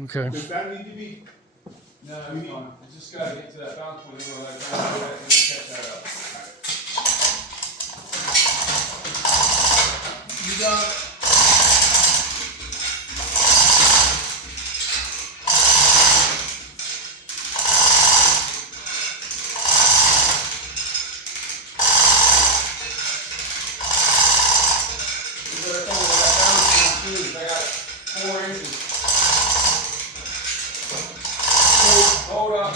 Okay. Does that need to be? No, it's fine. You just got to get to that bounce point and we're like, and catch that up. You got it. I got 4 inches. Hold up.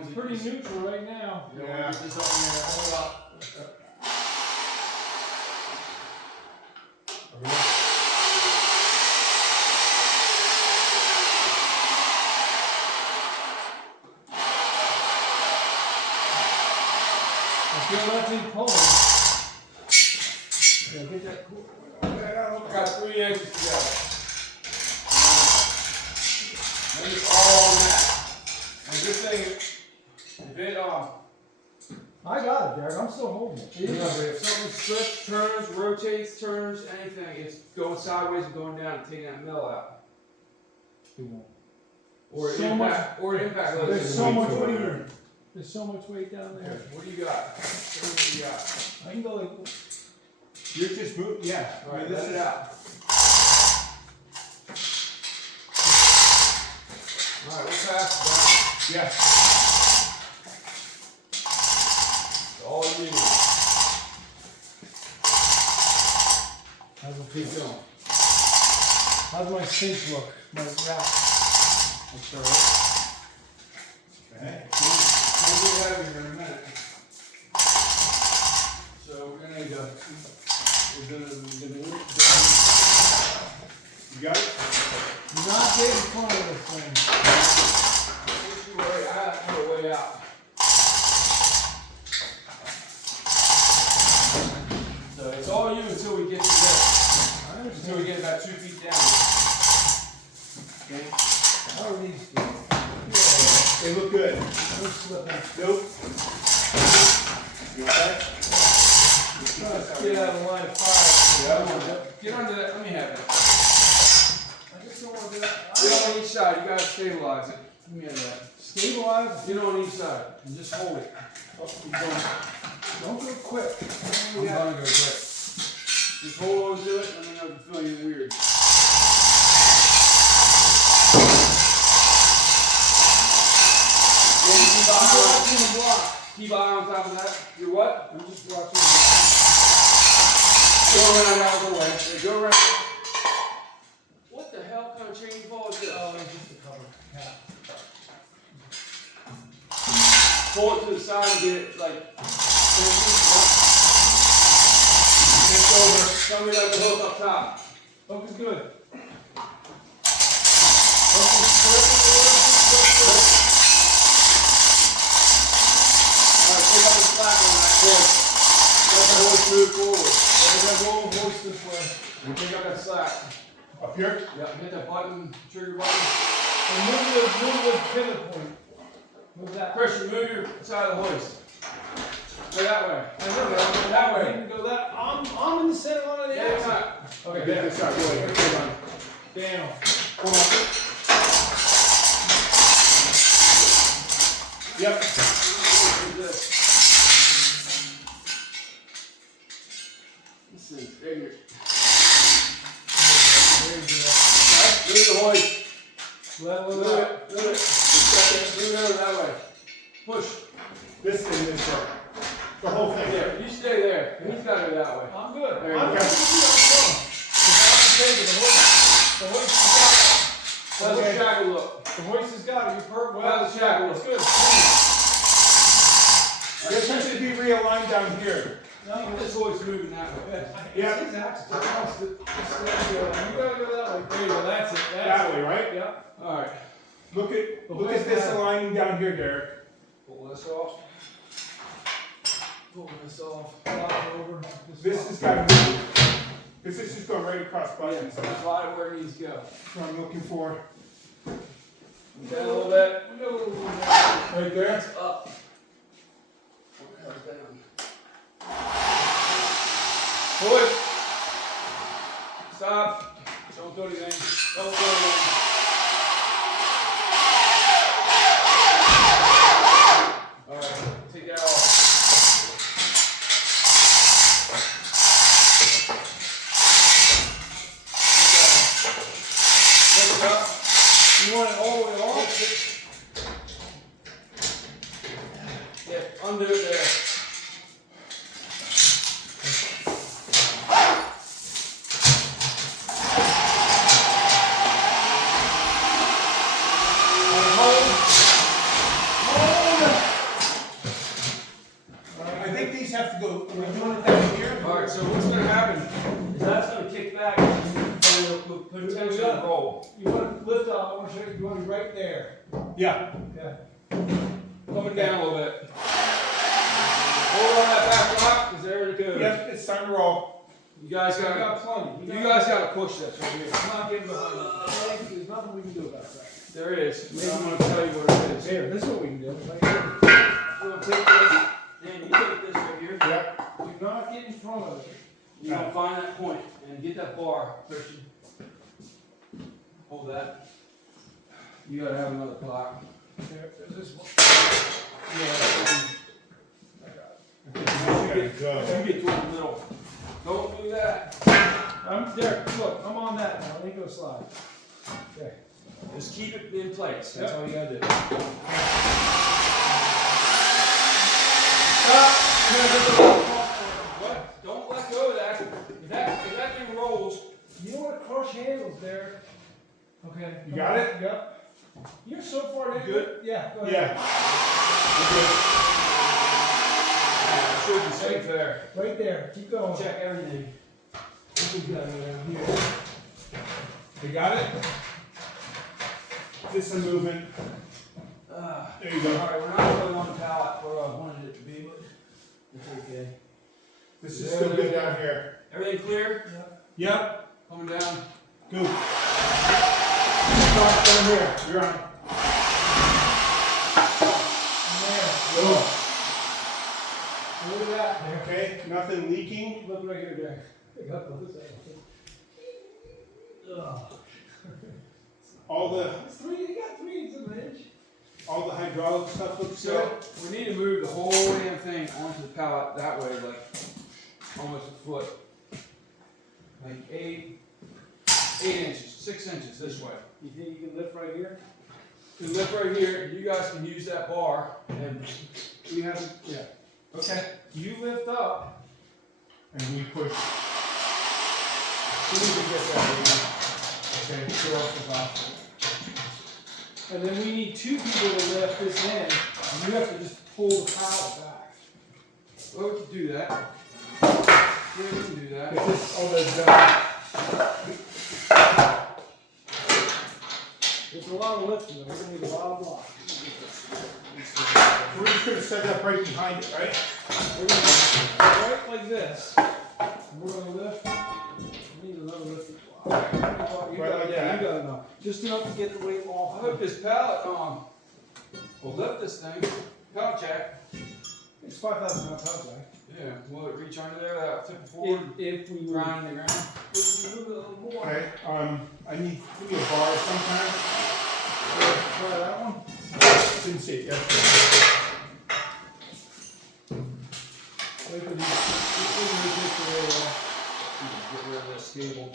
It's pretty neutral right now. Yeah. Just up in there. Hold up. I feel that thing pulling. Yeah, get that cool. I got 3 inches to go. And it's all on that. And good thing, if it I got it, Derek. I'm still holding it. remember, if something slips, turns, rotates, turns, anything, it's going sideways and going down and taking that mill out. It won't. Or So impact, There's so much weight. There's so much weight down there. Okay, what do you got? Show me what you got. I can go like. You're just moving. Yeah. All right, let it out. All right, we're past Yeah. all you need. How's it feel? How's my cinch look? My wrap. That's all right. Okay. We'll get out of here in a minute. So we're gonna go. We're gonna You got it? Not getting fun of this thing. I got to put a way out. So it's all you until we get to this. Until we get about 2 feet down. Okay. How are these feet? They look good. No slipping. Nope. You want that? Let's get out of the line of fire. Yeah. Get under that. Let me have it. I just don't want to do that. Get on each side. You gotta stabilize it. Let me have that. Stabilize. Get on each side and just hold it. Oh, keep going. Don't go quick. I'm gonna go quick. Just hold on to it. Let me know if you feel anything weird. Keep eye on top of that. You're what? I'm just watching. Go around out of the way. Yeah, go around. What the hell kind of chain ball is this? Oh, it's just a cover. Yeah. Pull it to the side and get it like. It's over. Tell me like the hook up top. Hook is good. Hook is good. Alright, pick up the slack on that cord. Let the hoist move forward. We're going to go hoist this way. And pick up that slack. Up here? Yep, hit that button, trigger button. And move the pivot point. Move that. Christian, move your side of the hoist. Go that way. I know Go that way. I can go that. I'm in the center line of the Yeah, axle. time. Okay, Get this out. Really. Hold on. down. Hold on. Yep. This is ignorant. There you go. Move the hoist. Let Move it. Move it. Just move it over that way. Push. This thing is the whole thing. There. You stay there. He's got to go that way. I'm good. There you I'm go. good. The hoist has got it. How's the shackle look? The hoist has got it. You've heard well. How's the shackle It's look? good. This should be realigned down here. No, This hoist moving that way. Yeah. These axles are nice. You gotta go that way. There you go. That's it. That way, right? Yep. Alright. Look at this aligning down here, Derek. Pull this off. Pull this off. Flop over. This has got to move. Because this is going right across Yeah, buttons. slide it where it needs to go. That's what I'm looking for. Down a little bit. We go a little bit. Right there. That's up. Down. Push. Stop. Don't do anything. Don't do anything. Alright, take that off. Lift it up. You want it all the way off? Yeah, undo it there. I think these have to go. We're doing it down here. Alright, so what's going to happen is that's going to kick back and it'll potentially roll. You want to lift up, I want to show you, you want to be right there. Yeah. Okay. Coming down a little bit. Hold on that back block, because there it goes. Yep, it's time to roll. You guys You got got plenty. you guys got to push this right here. I'm not getting behind it. There's nothing we can do about that. There it is. Maybe I'm going to tell you what it is. Here, this is what we can do. Right here. We're going to take this, and you take this right here. Yep. Do not get in front of it. You're going to find that point and get that bar, Christian. Hold that. You got to have another block. Here, there's this one. Yeah. You gotta go. You get toward the middle. Don't do that. I'm there. Look, I'm on that now. Let me go slide. Okay. Just keep it in place. That's all you got to do. Stop. What? Don't let go of that. If that thing rolls, You don't want to crush handles there. Okay. You got it? Yep. You're so far in. Good? Yeah, go ahead. Yeah. should be safe there. Right there. Keep going. Check everything. What we got around here? You got it? This is moving. There you go. Alright, we're not really on the pallet where I wanted it to be, but it's okay. This is still good down here. Everything clear? Yep. Coming down. Go. Start down here. You're on. There. Go. Look at that. Okay, nothing leaking. Look right here, there. Pick up on this end. Ugh. All the You got 3/8 of an inch. all the hydraulic stuff looks So good. we need to move the whole damn thing onto the pallet that way, like almost a foot. Like 8 inches, 6 inches this way. You think you can lift right here? You can lift right here, you guys can use that bar, and We have, yeah. Okay. You lift up. And we push. So we can get that. Okay, get off the box. And then we need 2 people to lift this in. And you have to just pull the pallet back. well, we can do that. Yeah, we can do that. This is all the There's a lot of lifting. We're going to need a lot of blocks. We're just gonna set that right behind it, right? We're going to right like this. And we're going to lift. We need another lifting block. You Right got like it. that. You got enough. Just enough to get the weight I off. hope this pallet, will lift this thing. Pallet jack. It's 5,000 pound pallet jack. Yeah, will it reach under there without tipping forward, If we move, grinding the ground? if we move it a little more. Okay. I need give me a bar sometime. Try that one. Didn't see it yesterday. Wait for these. This is take the weight off. Get rid of this cable.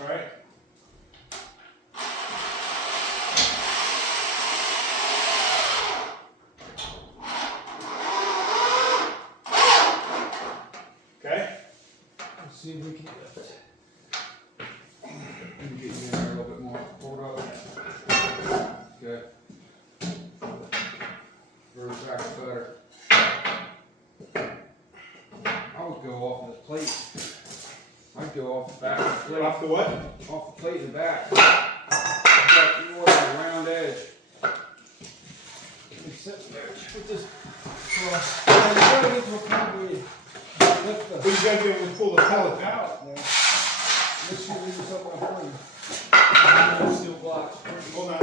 All right. Okay. Let's see if we can lift it. Let me get you in there a little bit more. Hold up. Good. Reverse back better. I would go off the plate. I'd go off the back of the plate. Off the what? Off the plate in the back. You want a round edge. Let me sit there. Put this across. And you gotta get to a point where you lift What the you gotta do is pull the pallet out. pallet there. Make sure you leave yourself on a point. Steel blocks. Hold on.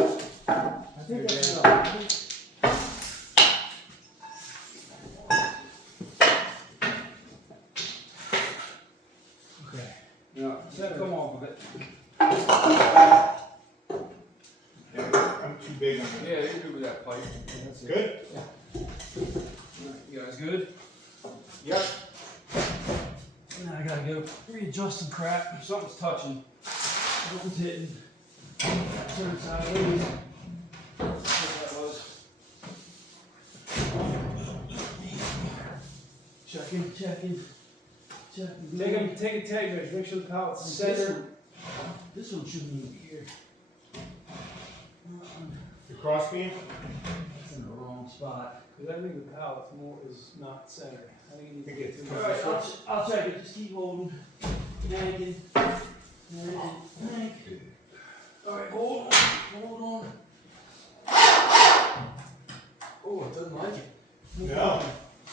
I think that's enough. Good? You guys good? Yep. Now I gotta go readjust some crap. Something's touching. Something's hitting. Turn sideways. What that was. Checking. Take a tag measure, make sure the pallet's centered. This one shouldn't even be here. The cross beam? That's in the wrong spot. Because I think the pallet is not centered. I think you need to get to Alright, I'll check it. Just keep holding. Nagging. Alright, hold on. Oh, it doesn't like it. No.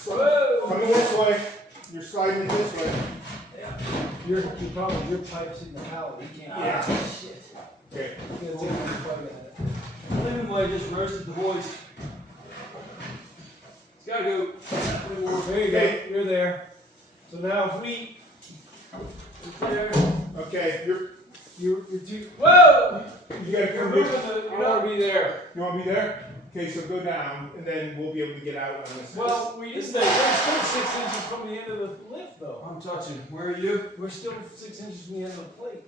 Whoa! Coming this way. You're sliding it this way. Your pipe's in the pallet. You can't. Yeah. Shit. Okay. You gotta take one plug at it. Anyway, just roasted the boys. It's gotta go. There you Okay. go. You're there. So now if we. There. Okay. You're too. Whoa! You gotta You're come moving here. the. I wanna be there. You want to be there? Okay, so go down, and then we'll be able to get out on this. Well, we're still 6 inches from the end of the lift, though. I'm touching. Where are you? We're still 6 inches from the end of the plate.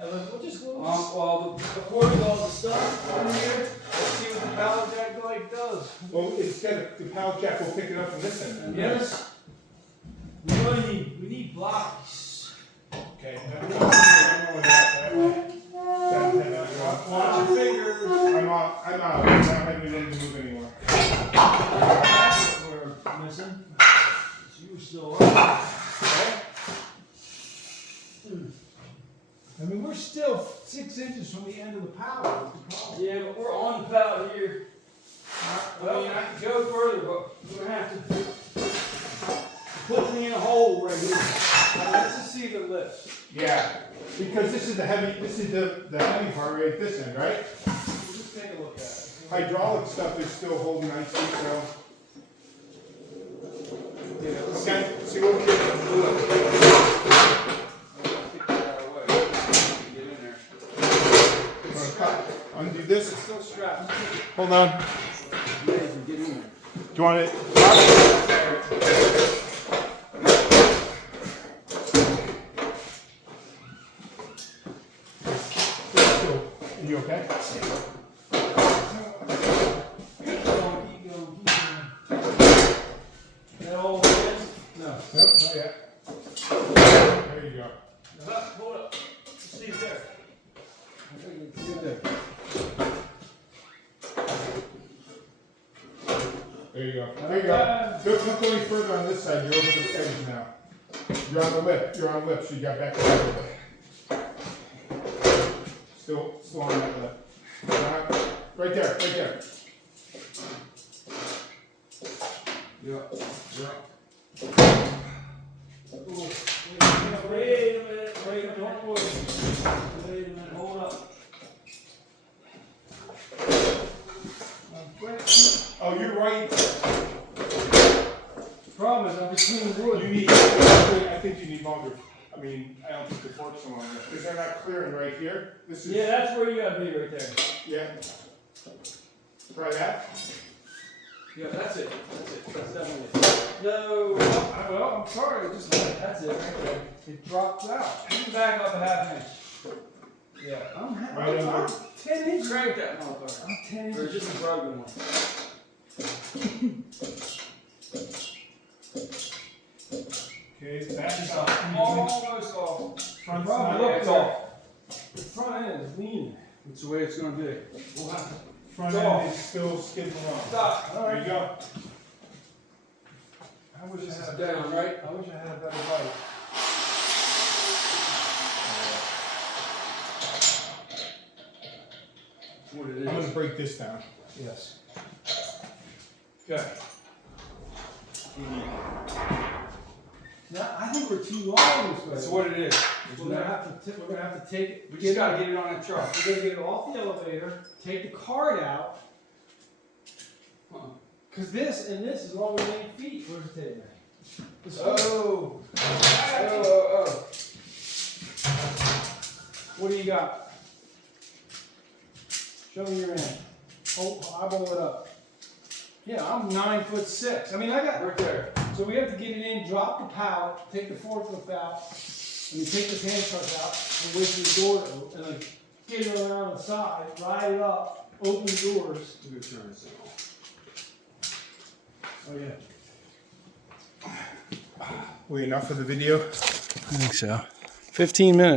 And then we'll just go. Well, According to all the stuff on here, let's see what the pallet jack light does. Well, instead, the pallet jack will pick it up from this end. and Yes. We need blocks. Okay. I'm going that way. Watch your fingers. I'm out. I don't have any room to move anymore. that's what we're missing. So you were still up. I mean, we're still 6 inches from the end of the pallet. Is the problem. Yeah, but we're on the pallet here. I mean, I can go further, but we're gonna have to put me in a hole right here. Now, let's just see if it lifts. Yeah, because this is the heavy. This is the heavy part right at this end, right? We'll just take a look at it. Hydraulic stuff is still holding nicely, so. Yeah, let's see. Okay, see what we can do. Undo this. It's still strapped. Hold on. Get in there. Do you want it? You okay? Keep going. That all in? No. Nope, not yet. There you go. Hold up. Just leave it there. I think it's good there. There you go. There you go. Don't go any further on this side. You're over the edge now. You're on the lip. You're on the lip, so you got back to the lip. Still on that lip. Right there. Yeah. Wait a minute. Don't worry. Wait a minute. Hold up. Oh, you're right. Problem is, I'm between wood. You need. I think you need longer. I mean, I don't think the forks are longer because they're not clearing right here. This is. Yeah, that's where you gotta be right there. Yeah. Try that. Yeah, that's it. That's definitely it. No. Well, I'm sorry. That's it right there. It drops out. You can back up a half an inch. Yeah. I'm Right over. 10 inches. Crank that motherfucker. I'm 10 Or inches. just a broken one. Okay, the back is It's off. almost off. Front's Problem not looked yet. off. The front end is leaning. That's the way it's gonna be. We'll have to. Front It's end off. is still skidding along. Stop. All There you right. go. I wish This I is had down, right? I wish I had a better bite. What it I'm gonna is. break this down. Yes. Okay. Now, I think we're too long this way. That's what it is. We're gonna have to take it. We just gotta get it on a truck. We're gonna get it off the elevator, take the cart out, cause this and this is only 8 feet. Where's the tape measure? This Oh. Oh. What do you got? Show me your hand. eyeball it up. Yeah, I'm 9'6". I mean, I got Right there. So we have to get it in, drop the pallet, take the forklift out, and then take the pan truck out, and wait for the door to open, and then get it around the side, ride it up, open the doors. Good turn signal. Oh yeah. We enough for the video? I think so. 15 minutes.